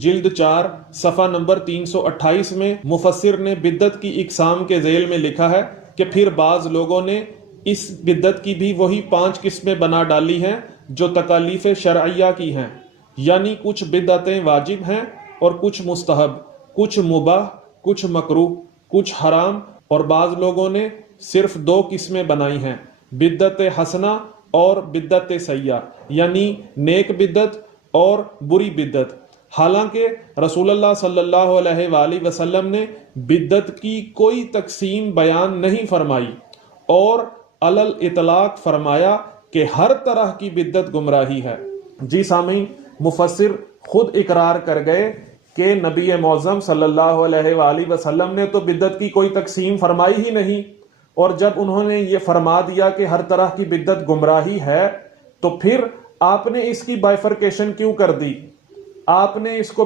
جلد 4 صفحہ نمبر 328 میں مفسر نے بدعت کی اقسام کے ذیل میں لکھا ہے کہ پھر بعض لوگوں نے اس بدعت کی بھی وہی 5 قسمیں بنا ڈالی ہیں جو تکالیف شرعیہ کی ہیں، یعنی کچھ بدعتیں واجب ہیں اور کچھ مستحب، کچھ مباح، کچھ مکروہ، کچھ حرام، اور بعض لوگوں نے صرف 2 قسمیں بنائی ہیں، بدعت حسنہ اور بدعت سیئہ، یعنی نیک بدعت اور بری بدعت۔ حالانکہ رسول اللہ صلی اللہ علیہ وآلہ وسلم نے بدعت کی کوئی تقسیم بیان نہیں فرمائی اور علی الاطلاق فرمایا کہ ہر طرح کی بدعت گمراہی ہے۔ جی سامعین، مفسر خود اقرار کر گئے کہ نبی معظم صلی اللہ علیہ وآلہ وسلم نے تو بدعت کی کوئی تقسیم فرمائی ہی نہیں، اور جب انہوں نے یہ فرما دیا کہ ہر طرح کی بدعت گمراہی ہے تو پھر آپ نے اس کی بائفرکیشن کیوں کر دی؟ آپ نے اس کو